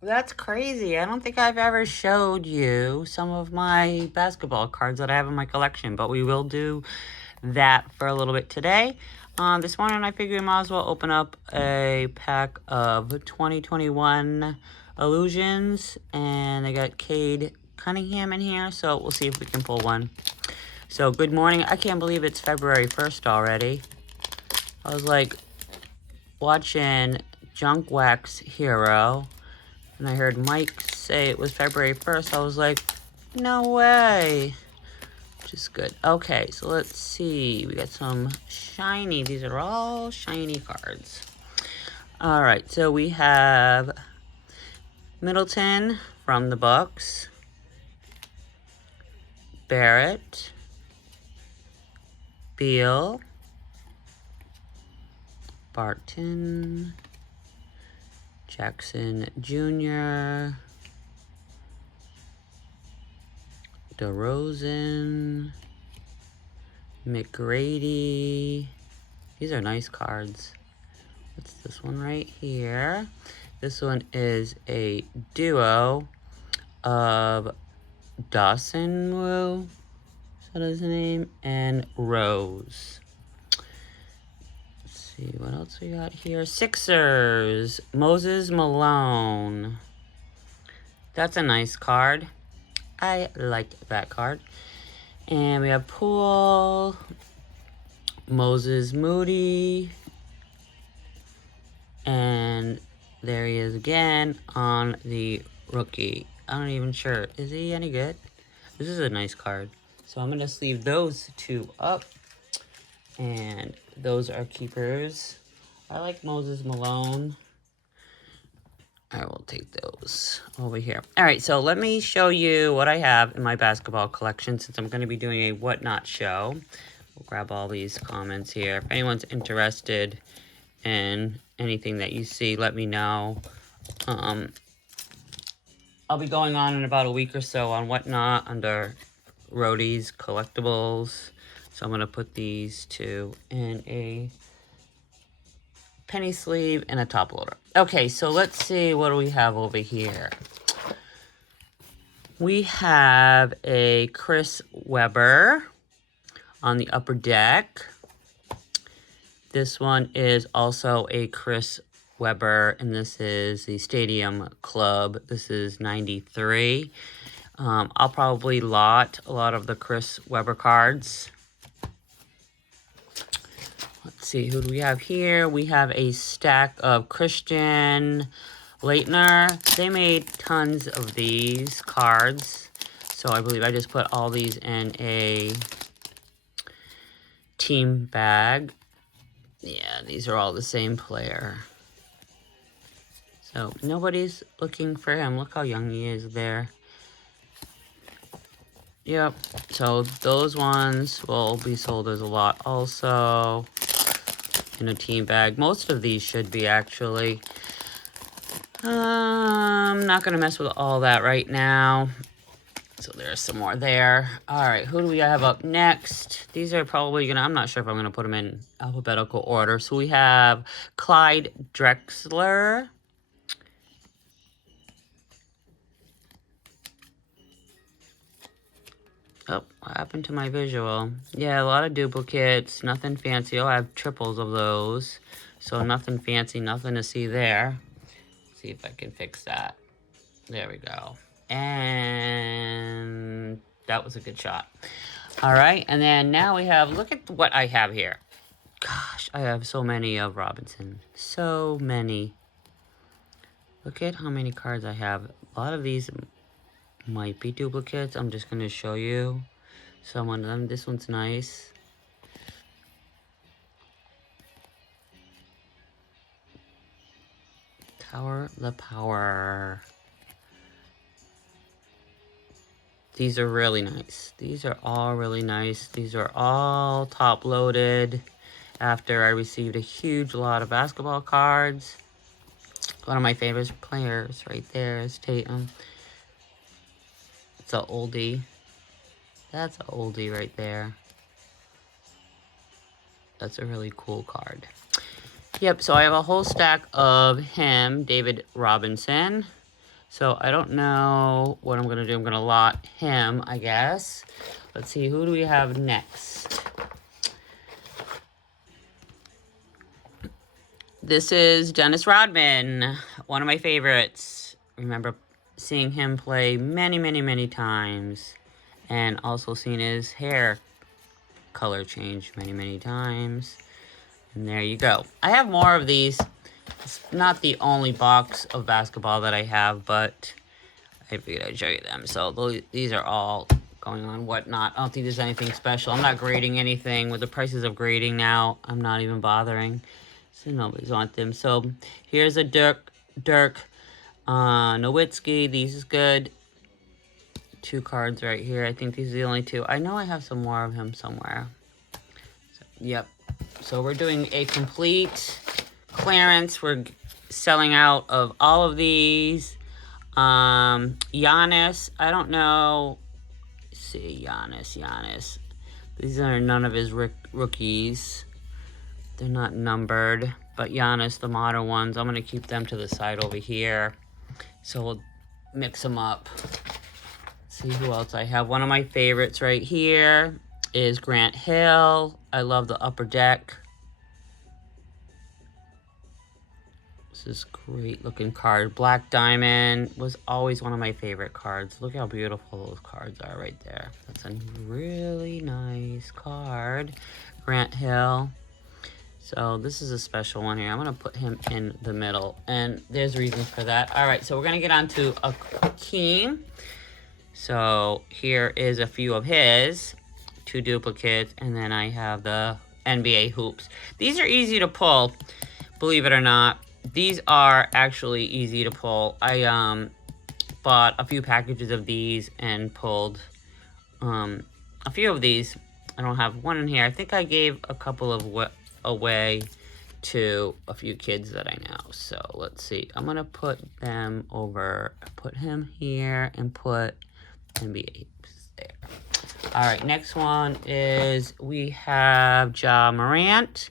That's crazy. I don't think I've ever showed you some of my basketball cards that I have in my collection, but we will do that for a little bit today. This morning I figured I might as well open up a pack of 2021 Illusions, and I got Cade Cunningham in here, so we'll see if we can pull one. So good morning. I can't believe it's February 1st already. I was like watching Junk Wax Hero, and I heard Mike say it was February 1st. I was like, no way. Which is good. Okay, so let's see. We got some shiny. These are all shiny cards. All right, so we have Middleton from the Bucks, Barrett, Beal, Barton, Jackson Jr., DeRozan, McGrady. These are nice cards. What's this one right here? This one is a duo of Dawson Wu, is that his name? And Rose. Let's see what else we got here. Sixers, Moses Malone. That's a nice card. I like that card. And we have Poole, Moses Moody, and there he is again on the rookie. I'm not even sure. Is he any good? This is a nice card. So I'm going to sleeve those two up. And those are keepers. I like Moses Malone. I will take those over here. All right, so let me show you what I have in my basketball collection since I'm going to be doing a whatnot show. We'll grab all these comments here. If anyone's interested in anything that you see, let me know. I'll be going on in about a week or so on whatnot under rhodyscollectibles. So I'm going to put these two in a penny sleeve and a top loader. Okay, so let's see what do we have over here. We have a Chris Webber on the upper deck. This one is also a Chris Webber, and this is the Stadium Club. This is 93. I'll probably lot a lot of the Chris Webber cards. Let's see, who do we have here? We have a stack of Christian Laettner. They made tons of these cards. So I believe I just put all these in a team bag. Yeah, these are all the same player. So nobody's looking for him. Look how young he is there. Yep, so those ones will be sold as a lot also in a team bag. Most of these should be actually. I'm not going to mess with all that right now. So there's some more there. All right, who do we have up next? These are probably going to, I'm not sure if I'm going to put them in alphabetical order. So we have Clyde Drexler. Oh, what happened to my visual? Yeah, a lot of duplicates, nothing fancy. Oh, I have triples of those. So nothing fancy, nothing to see there. Let's see if I can fix that. There we go. And that was a good shot. All right, and then now we have, look at what I have here. Gosh, I have so many of Robinson. So many. Look at how many cards I have. A lot of these might be duplicates. I'm just going to show you some of them. This one's nice. Tower the Power. These are really nice. These are all really nice. These are all top loaded after I received a huge lot of basketball cards. One of my favorite players right there is Tatum. It's an oldie. That's an oldie right there. That's a really cool card. Yep, so I have a whole stack of him, David Robinson. So I don't know what I'm going to do. I'm going to lot him, I guess. Let's see, who do we have next? This is Dennis Rodman, one of my favorites. Remember seeing him play many, many, many times. And also seeing his hair color change many, many times. And there you go. I have more of these. It's not the only box of basketball that I have, but I figured I'd show you them. So these are all going on whatnot. I don't think there's anything special. I'm not grading anything. With the prices of grading now, I'm not even bothering. So nobody's want them. So here's a Dirk Nowitzki. These is good. 2 cards right here. I think these are the only 2. I know I have some more of him somewhere. So, yep. So we're doing a complete clearance. We're selling out of all of these. Giannis, I don't know. Let's see, Giannis. These are none of his rookies. They're not numbered. But Giannis, the modern ones, I'm going to keep them to the side over here. So we'll mix them up. See who else I have. One of my favorites right here is Grant Hill. I love the upper deck. This is great looking card. Black Diamond was always one of my favorite cards. Look how beautiful those cards are right there. That's a really nice card. Grant Hill. So this is a special one here. I'm going to put him in the middle. And there's reasons for that. All right, so we're going to get on to Akeem. So here is a few of his. 2 duplicates. And then I have the NBA hoops. These are easy to pull, believe it or not. These are actually easy to pull. I bought a few packages of these and pulled a few of these. I don't have one in here. I think I gave a couple of away to a few kids that I know. So let's see. I'm going to put them over. Put him here and put NBA there. All right, next one is we have Ja Morant.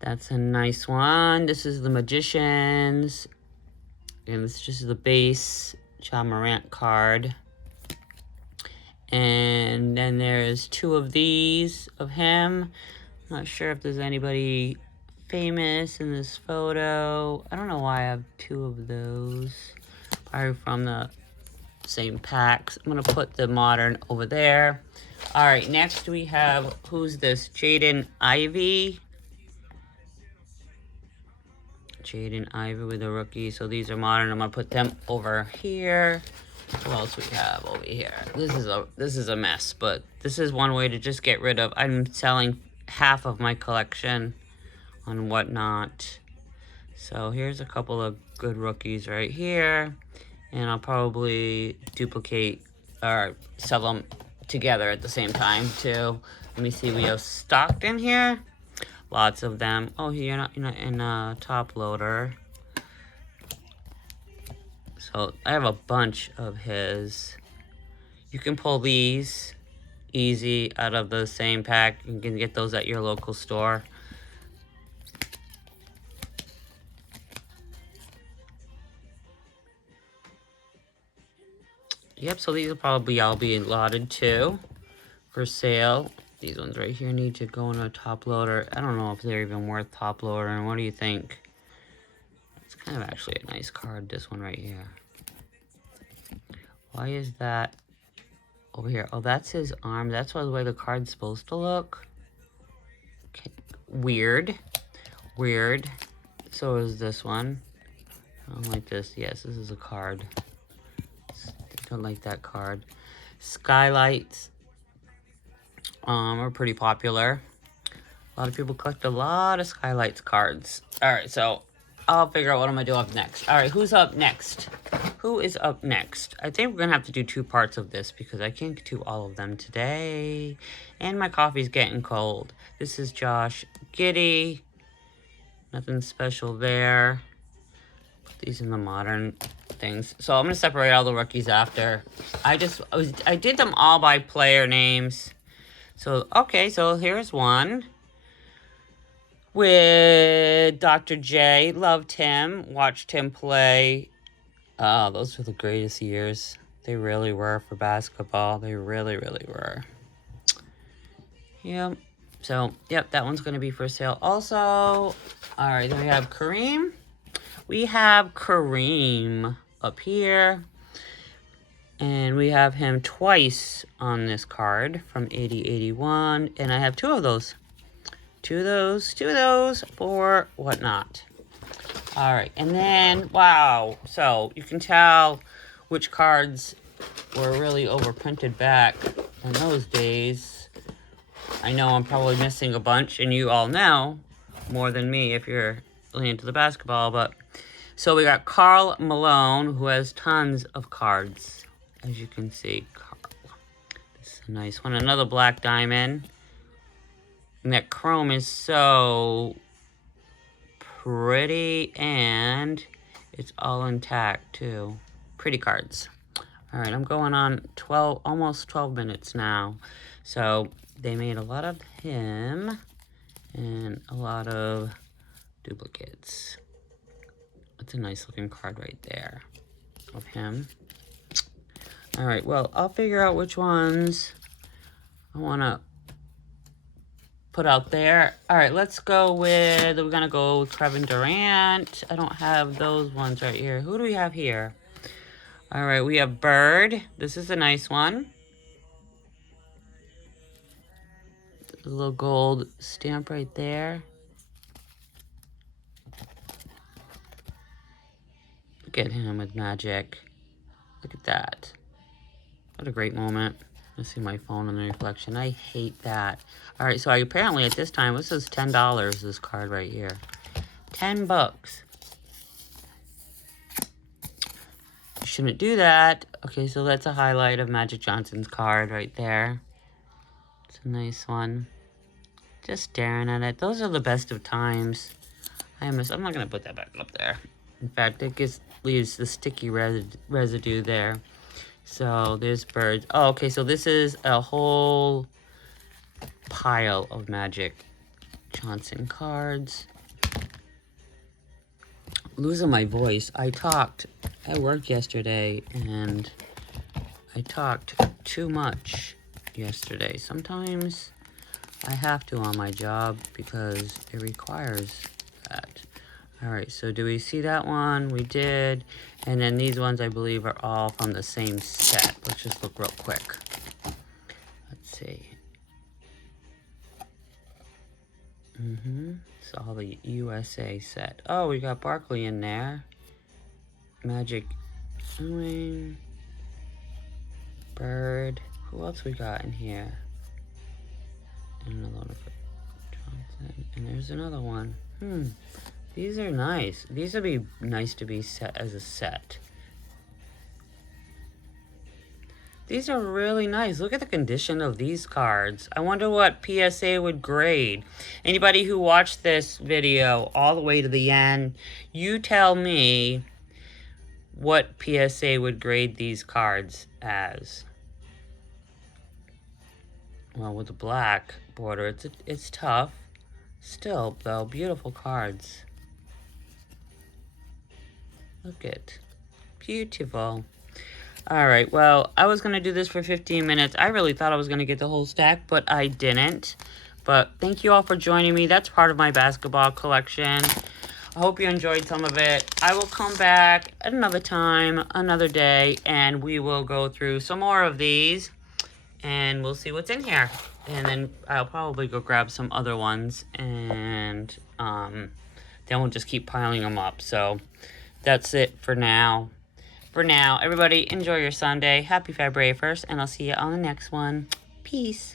That's a nice one. This is the Magicians. And this is just the base Ja Morant card. And then there's 2 of these of him. Not sure if there's anybody famous in this photo. I don't know why I have 2 of those. Probably from the same packs. I'm going to put the modern over there. All right, next we have, who's this? Jaden Ivey. Jaden Ivey with a rookie. So these are modern. I'm going to put them over here. What else we have over here? This is a mess, but this is one way to just get rid of. I'm selling half of my collection on whatnot. So here's a couple of good rookies right here. And I'll probably duplicate or sell them together at the same time too. Let me see, we have Stockton here. Lots of them. Oh, you're not in a top loader. So I have a bunch of his. You can pull these easy out of the same pack. You can get those at your local store. Yep, so these will probably all be allotted too for sale. These ones right here need to go in a top loader. I don't know if they're even worth top loader. And what do you think? It's kind of actually a nice card, this one right here. Why is that over here? Oh, that's his arm. That's the way the card's supposed to look. Okay. Weird. Weird. So is this one. I don't like this. Yes, this is a card. Don't like that card. Skylights are pretty popular. A lot of people collect a lot of Skylights cards. All right, so I'll figure out what I'm gonna do up next. All right, who's up next? Who is up next? I think we're gonna have to do 2 parts of this because I can't do all of them today. And my coffee's getting cold. This is Josh Giddey. Nothing special there. Put these in the modern things. So I'm gonna separate all the rookies after. I did them all by player names. So okay, so here's one with Dr. J. Loved him, watched him play Oh, those were the greatest years. They really were for basketball. They really, really were. Yep. So, yep, that one's going to be for sale also. All right, then we have Kareem. We have Kareem up here. And we have him twice on this card from 80-81. And I have two of those. Two of those for whatnot. All right, and then, wow. So you can tell which cards were really overprinted back in those days. I know I'm probably missing a bunch, and you all know more than me if you're really into the basketball. But so we got Karl Malone, who has tons of cards, as you can see. Karl. This is a nice one. Another black diamond. And that chrome is so pretty, and it's all intact too. Pretty cards. All right, I'm going on almost 12 minutes now. So they made a lot of him and a lot of duplicates. That's a nice looking card right there of him. All right, well, I'll figure out which ones I want to put out there. All right, let's go with, we're going to go with Kevin Durant. I don't have those ones right here. Who do we have here? All right, we have Bird. This is a nice one. A little gold stamp right there. Look at him with magic. Look at that. What a great moment. I see my phone in the reflection. I hate that. All right, so apparently at this time, this is $10, this card right here. 10 bucks. You shouldn't do that. Okay, so that's a highlight of Magic Johnson's card right there. It's a nice one. Just staring at it. Those are the best of times. I'm not going to put that back up there. In fact, it leaves the sticky residue there. So there's Birds. Oh, okay, so this is a whole pile of Magic Johnson cards. Losing my voice. I talked at work yesterday, and I talked too much yesterday. Sometimes I have to on my job because it requires that. All right, so do we see that one? We did. And then these ones, I believe, are all from the same set. Let's just look real quick. Let's see. It's all the USA set. Oh, we got Barkley in there. Magic Ewing. Bird. Who else we got in here? And another one for Johnson. And there's another one. These are nice. These would be nice to be set as a set. These are really nice. Look at the condition of these cards. I wonder what PSA would grade. Anybody who watched this video all the way to the end, you tell me what PSA would grade these cards as. Well, with the black border, it's tough. Still, though, beautiful cards. Look at, beautiful. All right, well, I was going to do this for 15 minutes. I really thought I was going to get the whole stack, but I didn't. But thank you all for joining me. That's part of my basketball collection. I hope you enjoyed some of it. I will come back at another time, another day, and we will go through some more of these, and we'll see what's in here. And then I'll probably go grab some other ones, and then we'll just keep piling them up. So that's it for now. For now, everybody, enjoy your Sunday. Happy February 1st, and I'll see you on the next one. Peace.